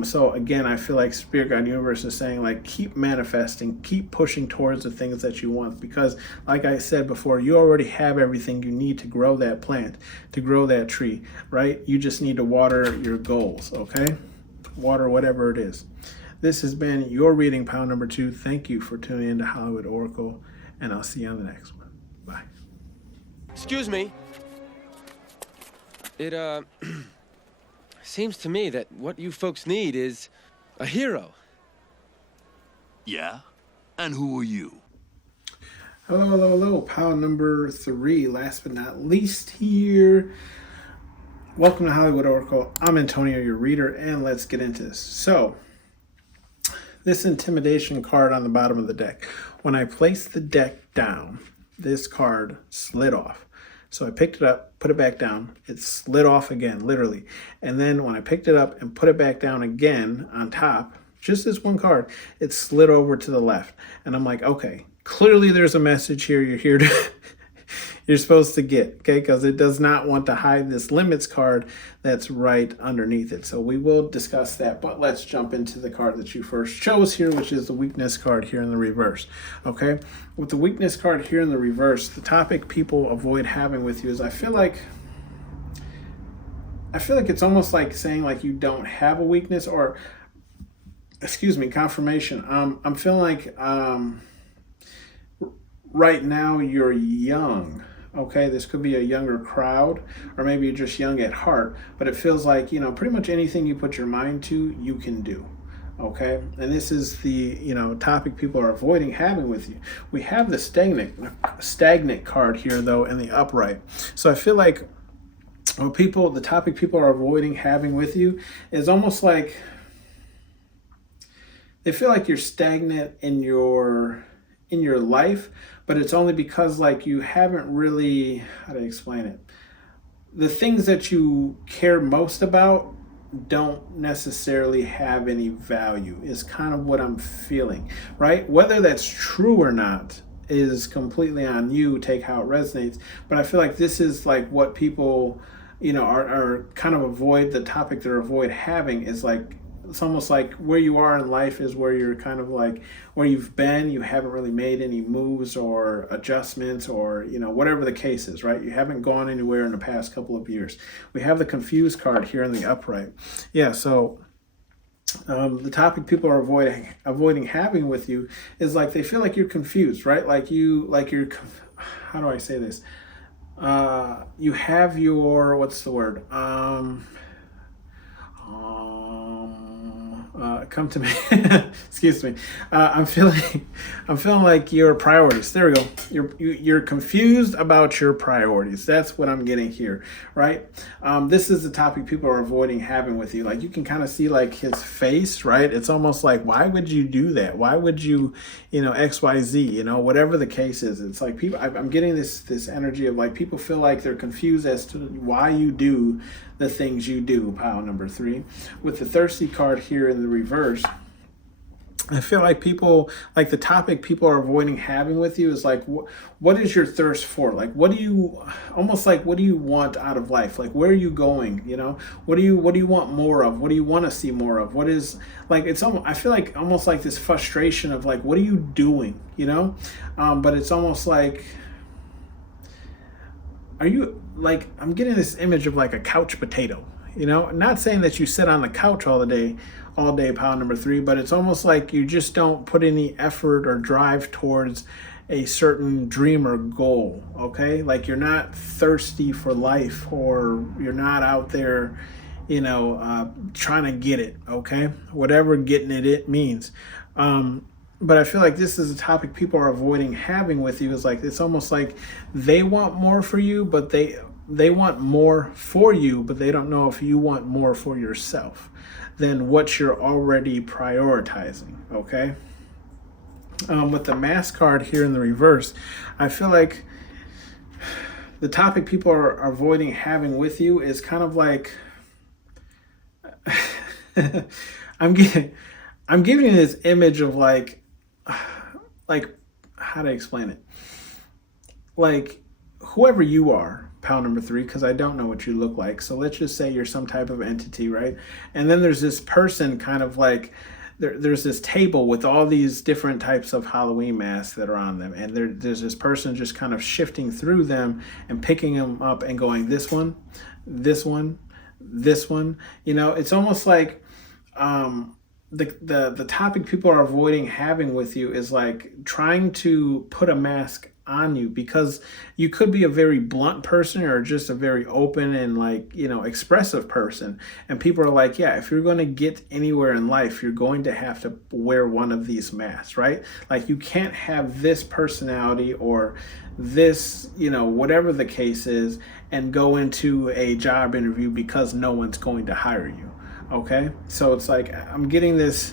So again, I feel like Spirit Guide Universe is saying like keep manifesting, keep pushing towards the things that you want, because like I said before, you already have everything you need to grow that plant, to grow that tree, right? You just need to water your goals, okay? Water whatever it is. This has been your reading, pound number 2. Thank you for tuning in to Hollywood Oracle, and I'll see you on the next one. Bye. Excuse me. It, seems to me that what you folks need is a hero. Yeah? And who are you? Hello. Pound number 3. Last but not least here. Welcome to Hollywood Oracle. I'm Antonio, your reader, and let's get into this. So, this intimidation card on the bottom of the deck. When I placed the deck down, this card slid off. So I picked it up, put it back down. It slid off again, literally. And then when I picked it up and put it back down again on top, just this one card, it slid over to the left. And I'm like, okay, clearly there's a message here you're here to you're supposed to get, okay? Because it does not want to hide this limits card that's right underneath it. So we will discuss that, but let's jump into the card that you first chose here, which is the weakness card here in the reverse, okay? With the weakness card here in the reverse, the topic people avoid having with you is I feel like it's almost like saying like you don't have a weakness, or excuse me, confirmation. I'm feeling like right now you're young. Okay, this could be a younger crowd, or maybe you're just young at heart, but it feels like, pretty much anything you put your mind to, you can do. Okay, and this is the, topic people are avoiding having with you. We have the stagnant card here, though, in the upright. So I feel like the topic people are avoiding having with you is almost like they feel like you're stagnant in your life, but it's only because like you haven't really, how to explain it, the things that you care most about don't necessarily have any value is kind of what I'm feeling, right? Whether that's true or not is completely on you, take how it resonates, but I feel like this is like what people are kind of the topic they avoid having is like, it's almost like where you are in life is where you're kind of like where you've been. You haven't really made any moves or adjustments or, whatever the case is, right? You haven't gone anywhere in the past couple of years. We have the confused card here in the upright. Yeah, so the topic people are avoiding having with you is like they feel like you're confused, right? How do I say this? You have your, what's the word? Come to me. Excuse me. I'm feeling like your priorities. There we go. You're confused about your priorities. That's what I'm getting here, right? This is the topic people are avoiding having with you. Like you can kind of see like his face, right? It's almost like, why would you do that? Why would you, X, Y, Z? Whatever the case is. It's like people. I'm getting this energy of like people feel like they're confused as to why you do the things you do, pile number 3. With the thirsty card here in the reverse, I feel like the topic people are avoiding having with you is like, what is your thirst for? Like, what do you want out of life? Like, where are you going? What do you want more of? What do you want to see more of? What is like, I feel like almost like this frustration of like, what are you doing? But it's almost like, are you like, I'm getting this image of like a couch potato, not saying that you sit on the couch all day, pile number 3, but it's almost like you just don't put any effort or drive towards a certain dream or goal. Okay. Like you're not thirsty for life, or you're not out there, trying to get it. Okay. Whatever getting it means. But I feel like this is a topic people are avoiding having with you. Is like, it's almost like they want more for you, but they want more for you, but they don't know if you want more for yourself than what you're already prioritizing, okay? With the mask card here in the reverse, I feel like the topic people are avoiding having with you is kind of like, I'm giving you this image of like, how to explain it? Like, whoever you are, pile number 3, because I don't know what you look like. So let's just say you're some type of entity, right? And then there's this person kind of like, there's this table with all these different types of Halloween masks that are on them. And there's this person just kind of shifting through them and picking them up and going, this one, this one, this one. It's almost like, the topic people are avoiding having with you is like trying to put a mask on you, because you could be a very blunt person or just a very open and like, expressive person. And people are like, yeah, if you're going to get anywhere in life, you're going to have to wear one of these masks, right? Like you can't have this personality or this, whatever the case is, and go into a job interview because no one's going to hire you. Okay, so it's like I'm getting this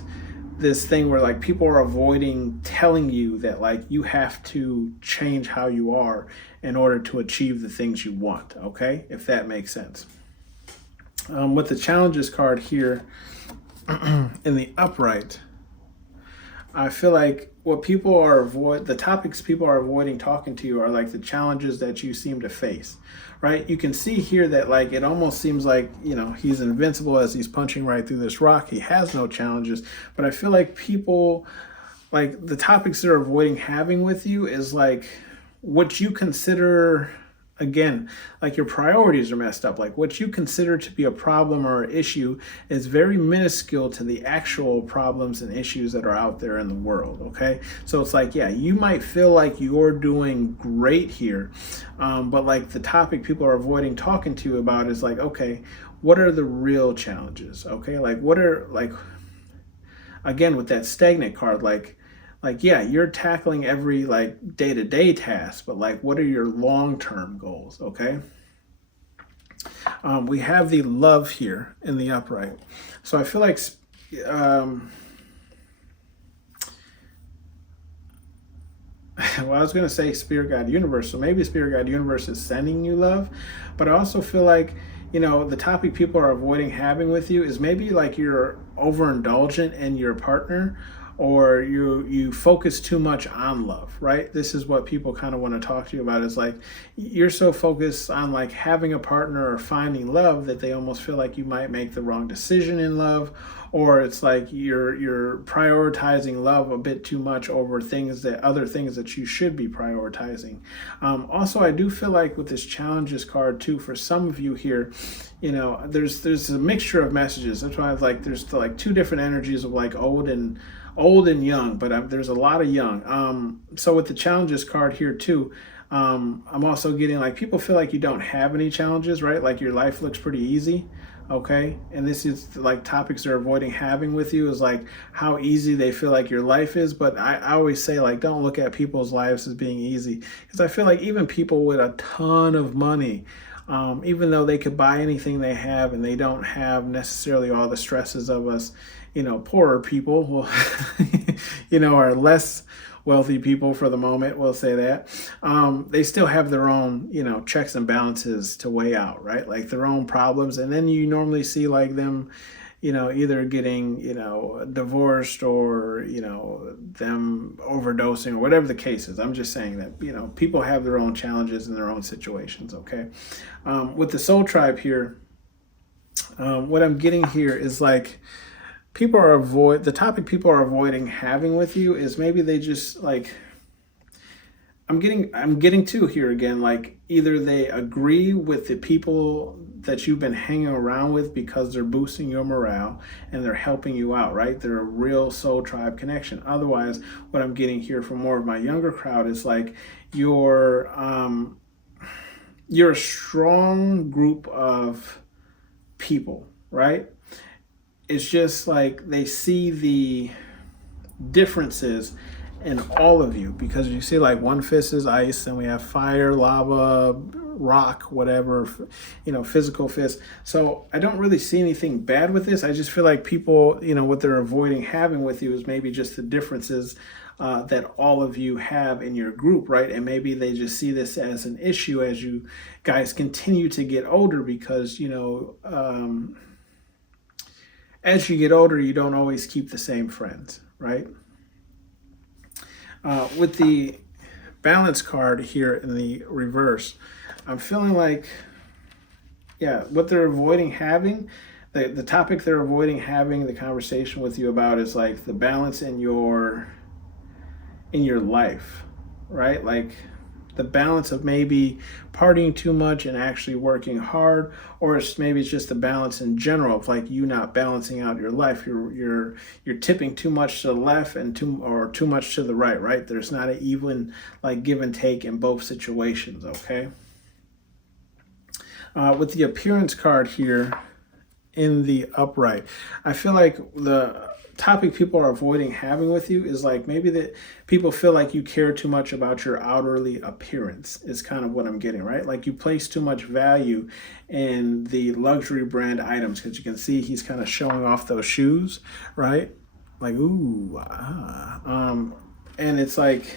this thing where like people are avoiding telling you that like you have to change how you are in order to achieve the things you want. Okay, if that makes sense. With the challenges card here in the upright, I feel like the topics people are avoiding talking to you are like the challenges that you seem to face, right? You can see here that like it almost seems like, he's invincible as he's punching right through this rock. He has no challenges, but I feel like people, like the topics they're avoiding having with you is like what you consider, again, like your priorities are messed up. Like what you consider to be a problem or an issue is very minuscule to the actual problems and issues that are out there in the world. Okay, so it's like, yeah, you might feel like you're doing great here, but like the topic people are avoiding talking to you about is like, okay, what are the real challenges? Okay, like what are, like, again with that stagnant card, like yeah, you're tackling every like day-to-day task, but like what are your long-term goals? Okay, we have the love here in the upright, so I feel like well, I was going to say spirit guide universe, so maybe spirit guide universe is sending you love, but I also feel like, the topic people are avoiding having with you is maybe like you're overindulgent in your partner, or you focus too much on love, right? This is what people kind of want to talk to you about, is like you're so focused on like having a partner or finding love that they almost feel like you might make the wrong decision in love, or it's like you're prioritizing love a bit too much over other things that you should be prioritizing. Also, I do feel like with this challenges card too, for some of you here, there's a mixture of messages. That's why there's like two different energies of like old and young, but there's a lot of young. So with the challenges card here too, I'm also getting like people feel like you don't have any challenges, right? Like your life looks pretty easy. Okay, and this is like topics they're avoiding having with you is like how easy they feel like your life is. But I always say, like, don't look at people's lives as being easy, because I feel like even people with a ton of money, even though they could buy anything they have and they don't have necessarily all the stresses of us, poorer people, well, are less wealthy people for the moment, we'll say that, they still have their own, checks and balances to weigh out, right? Like their own problems. And then you normally see like them, either getting, divorced, or, them overdosing, or whatever the case is. I'm just saying that, people have their own challenges and their own situations, okay? With the soul tribe here, what I'm getting here is like, the topic people are avoiding having with you is maybe they just like, I'm getting to here again, like either they agree with the people that you've been hanging around with because they're boosting your morale and they're helping you out, right? They're a real soul tribe connection. Otherwise, what I'm getting here from more of my younger crowd is like you're a strong group of people, right? It's just like they see the differences in all of you, because you see like one fist is ice, and we have fire, lava, rock, whatever, physical fist. So I don't really see anything bad with this. I just feel like people, what they're avoiding having with you is maybe just the differences that all of you have in your group, right? And maybe they just see this as an issue as you guys continue to get older, because, as you get older, you don't always keep the same friends, right? With the balance card here in the reverse, I'm feeling like, yeah, what they're avoiding having, the topic they're avoiding having the conversation with you about is like the balance in your life, right? Like the balance of maybe partying too much and actually working hard, or maybe it's just the balance in general of like you not balancing out your life. You're tipping too much to the left and too much to the right, right? There's not an even like give and take in both situations, okay? With the appearance card here in the upright, I feel like the topic people are avoiding having with you is like maybe that people feel like you care too much about your outerly appearance is kind of what I'm getting, right? Like you place too much value in the luxury brand items, because you can see he's kind of showing off those shoes, right? like, ooh, and it's like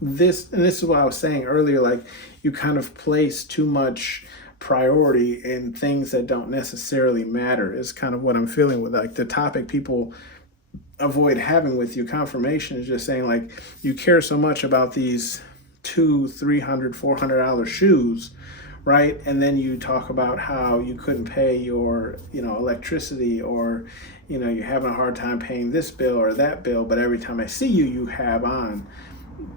this, and this is what I was saying earlier, like you kind of place too much priority in things that don't necessarily matter is kind of what I'm feeling with like the topic people avoid having with you. Confirmation is just saying like you care so much about these two, $300, $400 shoes, right? And then you talk about how you couldn't pay your, electricity, or, you're having a hard time paying this bill or that bill. But every time I see you, you have on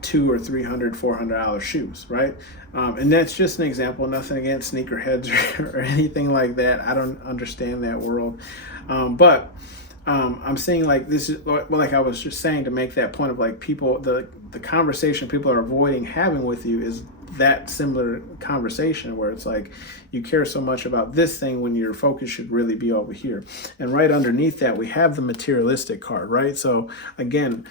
two or $300, $400 shoes, right? And that's just an example. Nothing against sneakerheads or anything like that. I don't understand that world, but I'm saying like this is like I was just saying to make that point of like people the conversation people are avoiding having with you is that similar conversation where it's like you care so much about this thing when your focus should really be over here. And right underneath that we have the materialistic card, right? So again,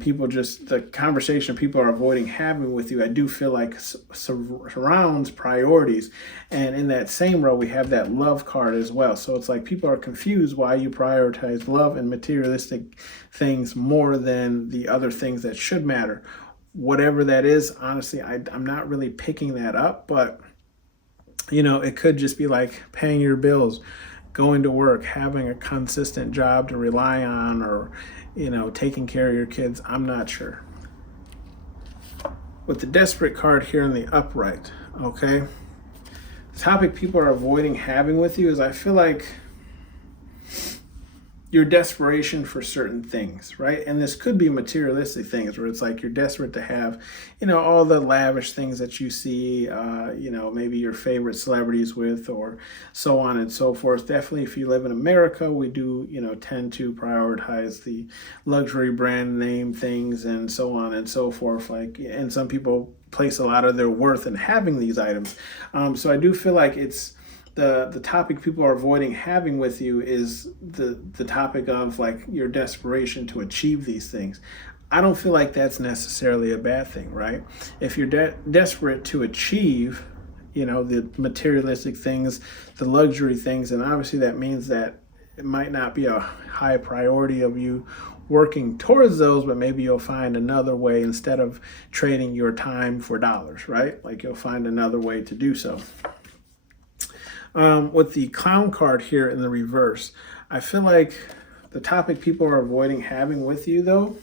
people just the conversation people are avoiding having with you, I do feel like surrounds priorities. And in that same row we have that love card as well. So it's like people are confused why you prioritize love and materialistic things more than the other things that should matter. Whatever that is, honestly, I'm not really picking that up, but it could just be like paying your bills, going to work, having a consistent job to rely on, or taking care of your kids. I'm not sure. With the desperate card here in the upright, okay, the topic people are avoiding having with you is I feel like your desperation for certain things, right? And this could be materialistic things where it's like you're desperate to have, all the lavish things that you see, maybe your favorite celebrities with, or so on and so forth. Definitely if you live in America, we do, tend to prioritize the luxury brand name things and so on and so forth. Like, and some people place a lot of their worth in having these items. So I do feel like it's, the topic people are avoiding having with you is the topic of like your desperation to achieve these things. I don't feel like that's necessarily a bad thing, right? If you're desperate to achieve, the materialistic things, the luxury things, and obviously that means that it might not be a high priority of you working towards those, but maybe you'll find another way instead of trading your time for dollars, right? Like you'll find another way to do so. With the clown card here in the reverse, I feel like the topic people are avoiding having with you, though,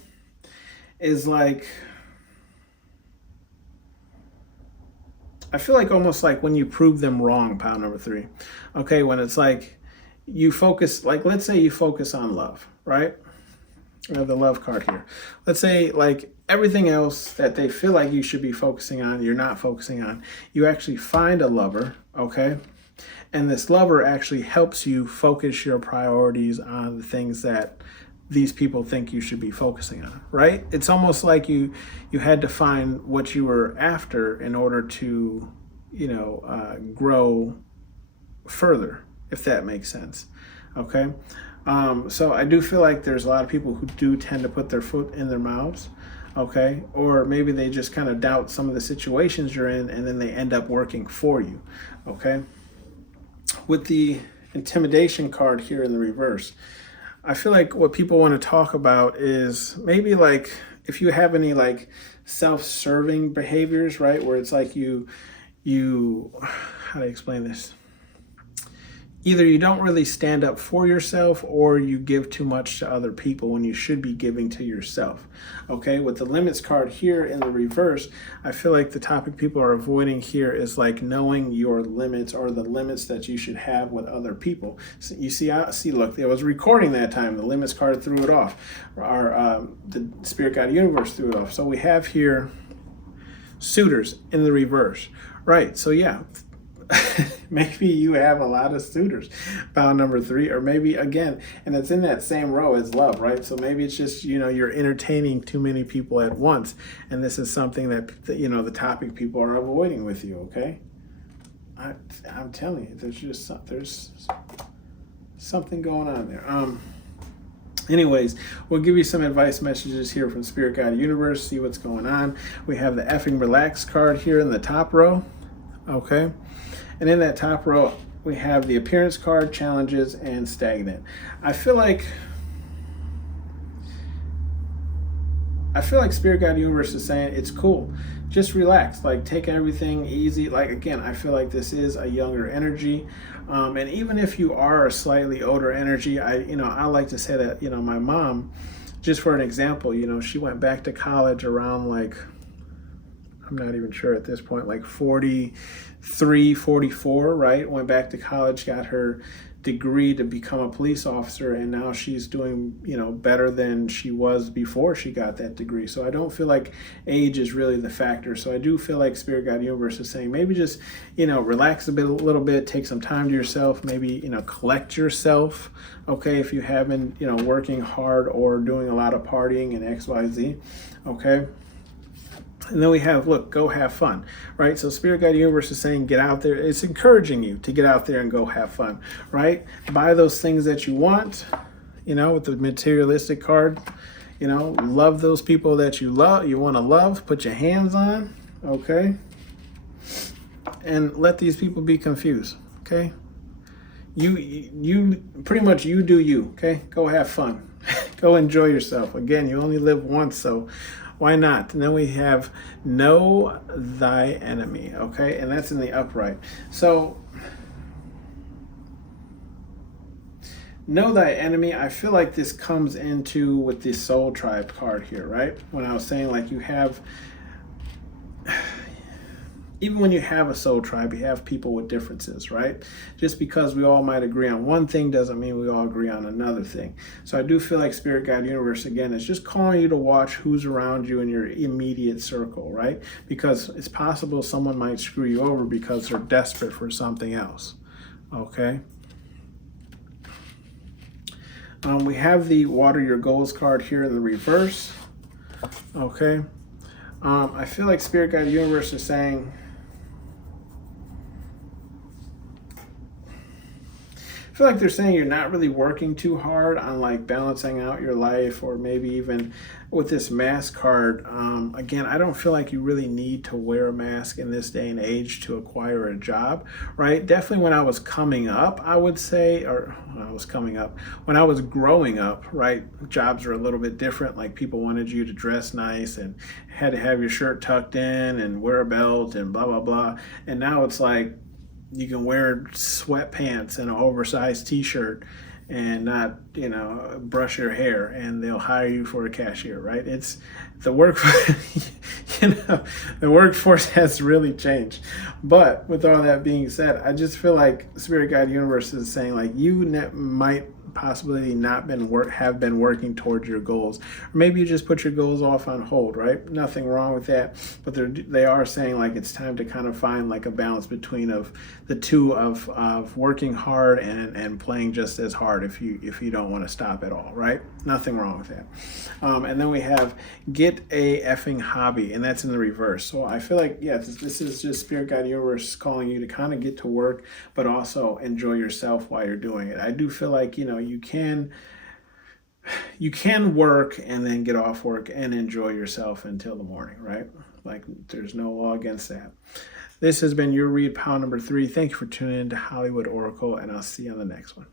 is like, I feel like almost like when you prove them wrong, pile number 3. Okay, when it's like you focus, like let's say you focus on love, right? I have the love card here. Let's say like everything else that they feel like you should be focusing on, you're not focusing on. You actually find a lover, okay? And this lover actually helps you focus your priorities on the things that these people think you should be focusing on, right? It's almost like you had to find what you were after in order to, grow further, if that makes sense, okay? So I do feel like there's a lot of people who do tend to put their foot in their mouths, okay? Or maybe they just kind of doubt some of the situations you're in and then they end up working for you, okay? With the intimidation card here in the reverse, I feel like what people want to talk about is maybe like if you have any like self-serving behaviors, right? Where it's like you how to explain this? Either you don't really stand up for yourself or you give too much to other people when you should be giving to yourself. Okay, with the limits card here in the reverse, I feel like the topic people are avoiding here is like knowing your limits or the limits that you should have with other people. So you see, look, I was recording that time. The limits card threw it off. The Spirit Guide Universe threw it off. So we have here suitors in the reverse. Right, so yeah. Maybe you have a lot of suitors, pile number 3, or maybe again, and it's in that same row as love, right? So maybe it's just, you're entertaining too many people at once. And this is something that the topic people are avoiding with you, okay? I'm telling you, there's something going on there. Anyways, we'll give you some advice messages here from Spirit Guide Universe, see what's going on. We have the effing relax card here in the top row, okay? And in that top row, we have the appearance card, challenges, and stagnant. I feel like I feel like Spirit Guide Universe is saying it's cool. Just relax, like take everything easy. Like again, I feel like this is a younger energy, and even if you are a slightly older energy, I like to say that my mom, just for an example, she went back to college around like, I'm not even sure at this point, like 43, 44, right? Went back to college, got her degree to become a police officer, and now she's doing, better than she was before she got that degree. So I don't feel like age is really the factor. So I do feel like Spirit Guide Universe is saying maybe just, relax a little bit, take some time to yourself, maybe, collect yourself, okay, if you have been, working hard or doing a lot of partying and XYZ, okay? And then we have, look, go have fun, right? So Spirit Guide Universe is saying get out there. It's encouraging you to get out there and go have fun, right? Buy those things that you want, with the materialistic card. Love those people that you want to love, put your hands on, okay? And let these people be confused, okay? You pretty much you do you, okay? Go have fun. Go enjoy yourself. Again, you only live once, so why not? And then we have know thy enemy, okay? And that's in the upright. So know thy enemy, I feel like this comes into with the soul tribe card here, right? When I was saying like you have, even when you have a soul tribe, you have people with differences, right? Just because we all might agree on one thing doesn't mean we all agree on another thing. So I do feel like Spirit Guide Universe, again, is just calling you to watch who's around you in your immediate circle, right? Because it's possible someone might screw you over because they're desperate for something else, okay? We have the Water Your Goals card here in the reverse, okay? I feel like Spirit Guide Universe is saying, I feel like they're saying you're not really working too hard on like balancing out your life, or maybe even with this mask card. Again, I don't feel like you really need to wear a mask in this day and age to acquire a job, right? Definitely when I was coming up, I would say, or when I was growing up, right, jobs are a little bit different. Like people wanted you to dress nice and had to have your shirt tucked in and wear a belt and blah, blah, blah. And now it's like, you can wear sweatpants and an oversized t-shirt and not, brush your hair, and they'll hire you for a cashier, right? It's the work, the workforce has really changed. But with all that being said, I just feel like Spirit Guide Universe is saying like you might possibly have been working towards your goals, or maybe you just put your goals off on hold, right? Nothing wrong with that, but they are saying like it's time to kind of find like a balance between the two of working hard and playing just as hard if you don't want to stop at all, right? Nothing wrong with that. And then we have get a effing hobby, and that's in the reverse. So I feel like, yeah, this is just Spirit Guide Universe calling you to kind of get to work, but also enjoy yourself while you're doing it. I do feel like, you can work and then get off work and enjoy yourself until the morning, right? Like there's no law against that. This has been your read pile number 3. Thank you for tuning in to Hollywood Oracle, and I'll see you on the next one.